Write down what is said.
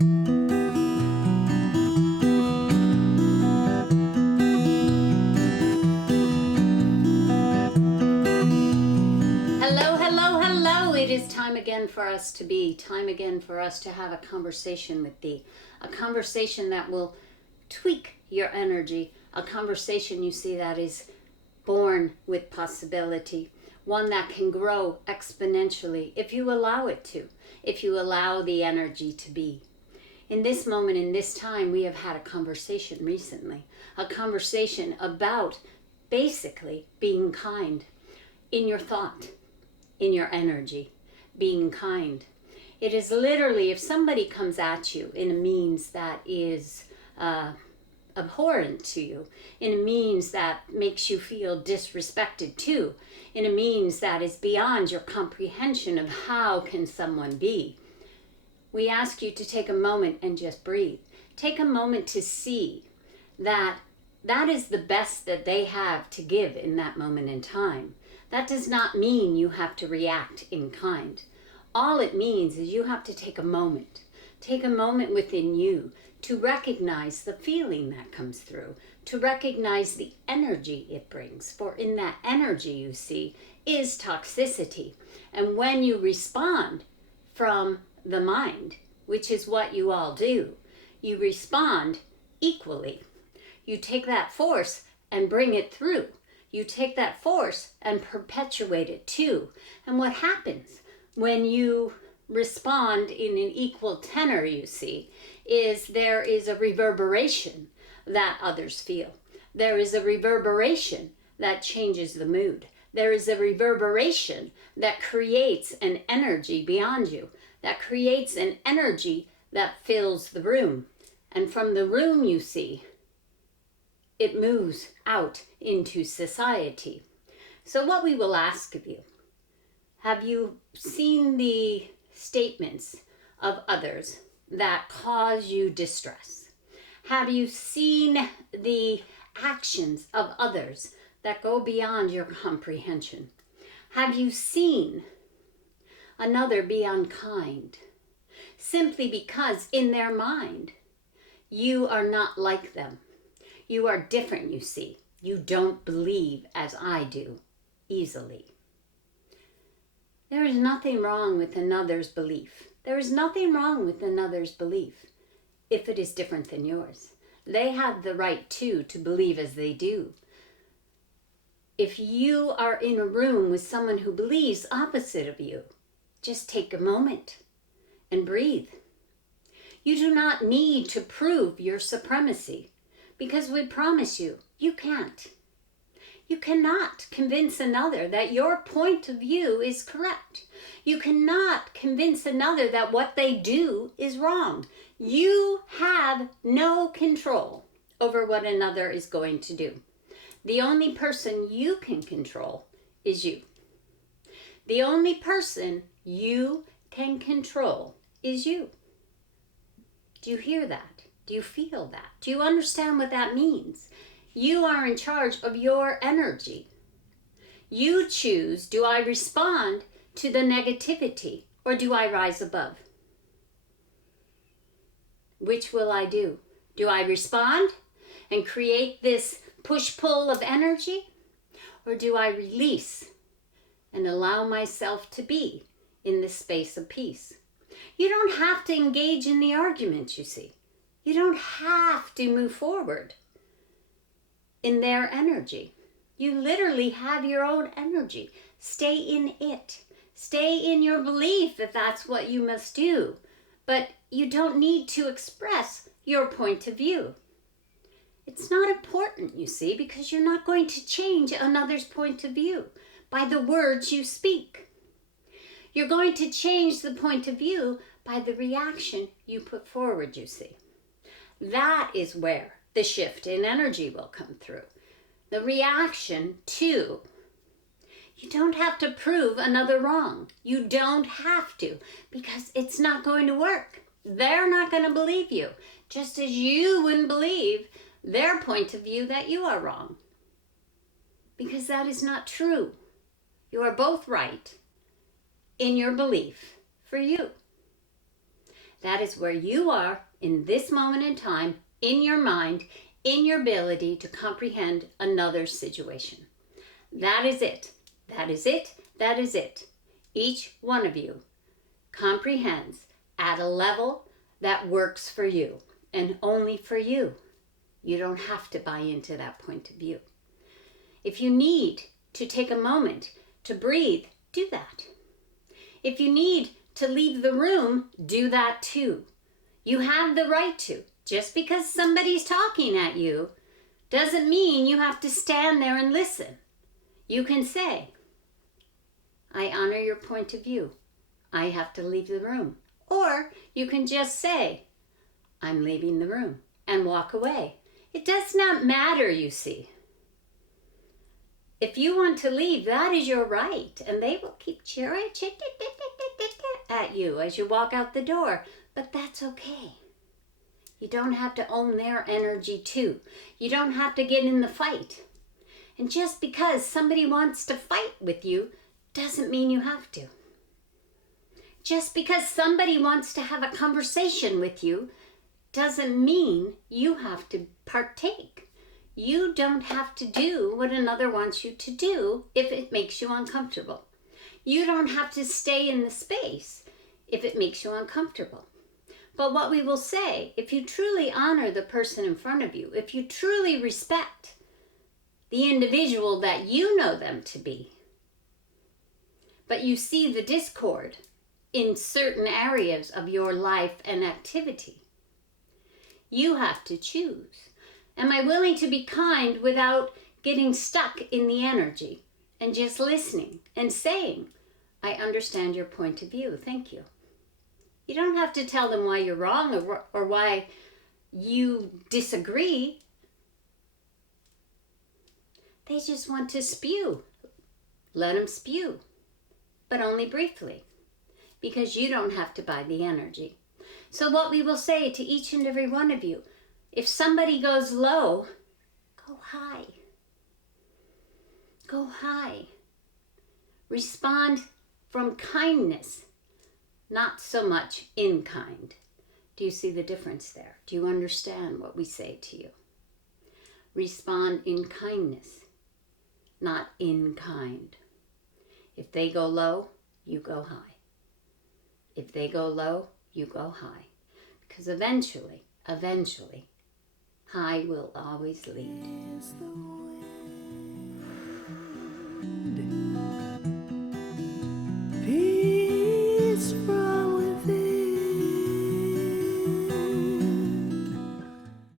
Hello, hello, hello. It is time again for us to be, time again for us to have a conversation with thee. A conversation that will tweak your energy. A conversation, you see, that is born with possibility. One that can grow exponentially if you allow it to, if you allow the energy to be. In this moment, in this time, we have had a conversation recently. A conversation about basically being kind in your thought, in your energy, being kind. It is literally, if somebody comes at you in a means that is abhorrent to you, in a means that makes you feel disrespected to, in a means that is beyond your comprehension of how can someone be, we ask you to take a moment and just breathe. Take a moment to see that that is the best that they have to give in that moment in time. That does not mean you have to react in kind. All it means is you have to take a moment within you to recognize the feeling that comes through, to recognize the energy it brings. For in that energy, you see, is toxicity. And when you respond from the mind, which is what you all do, you respond equally. You take that force and bring it through. You take that force and perpetuate it too. And what happens when you respond in an equal tenor, you see, is there is a reverberation that others feel. There is a reverberation that changes the mood. There is a reverberation that creates an energy beyond you, that creates an energy that fills the room. And from the room, you see, it moves out into society. So what we will ask of you, have you seen the statements of others that cause you distress? Have you seen the actions of others that go beyond your comprehension? Have you seen another be unkind simply because in their mind you are not like them? You are different, you see. You don't believe as I do easily. There is nothing wrong with another's belief. There is nothing wrong with another's belief if it is different than yours. They have the right to believe as they do. If you are in a room with someone who believes opposite of you, just take a moment and breathe. You do not need to prove your supremacy, because we promise you, you can't. You cannot convince another that your point of view is correct. You cannot convince another that what they do is wrong. You have no control over what another is going to do. The only person you can control is you. The only person you can control is you. Do you hear that? Do you feel that? Do you understand what that means? You are in charge of your energy. You choose, do I respond to the negativity or do I rise above? Which will I do? Do I respond and create this push-pull of energy? Or do I release and allow myself to be in this space of peace? You don't have to engage in the argument, you see. You don't have to move forward in their energy. You literally have your own energy. Stay in it. Stay in your belief that that's what you must do. But you don't need to express your point of view. It's not important, you see, because you're not going to change another's point of view by the words you speak. You're going to change the point of view by the reaction you put forward, you see. That is where the shift in energy will come through. The reaction to. You don't have to prove another wrong. You don't have to, because it's not going to work. They're not going to believe you, just as you wouldn't believe their point of view that you are wrong. Because that is not true. You are both right in your belief for you. That is where you are in this moment in time, in your mind, in your ability to comprehend another situation. That is it. That is it. That is it. Each one of you comprehends at a level that works for you and only for you. You don't have to buy into that point of view. If you need to take a moment to breathe, do that. If you need to leave the room, do that too. You have the right to. Just because somebody's talking at you doesn't mean you have to stand there and listen. You can say, I honor your point of view. I have to leave the room. Or you can just say, I'm leaving the room, and walk away. It does not matter, you see. If you want to leave, that is your right, and they will keep cheering at you as you walk out the door, but that's okay. You don't have to own their energy too. You don't have to get in the fight. And just because somebody wants to fight with you doesn't mean you have to. Just because somebody wants to have a conversation with you doesn't mean you have to partake. You don't have to do what another wants you to do if it makes you uncomfortable. You don't have to stay in the space if it makes you uncomfortable. But what we will say, if you truly honor the person in front of you, if you truly respect the individual that you know them to be, but you see the discord in certain areas of your life and activity, you have to choose. Am I willing to be kind without getting stuck in the energy and just listening and saying, I understand your point of view, thank you. You don't have to tell them why you're wrong or why you disagree. They just want to spew. Let them spew, but only briefly, because you don't have to buy the energy. So what we will say to each and every one of you, if somebody goes low, go high. Go high. Respond from kindness, not so much in kind. Do you see the difference there? Do you understand what we say to you? Respond in kindness, not in kind. If they go low, you go high. If they go low, you go high. Because eventually, high will always lead.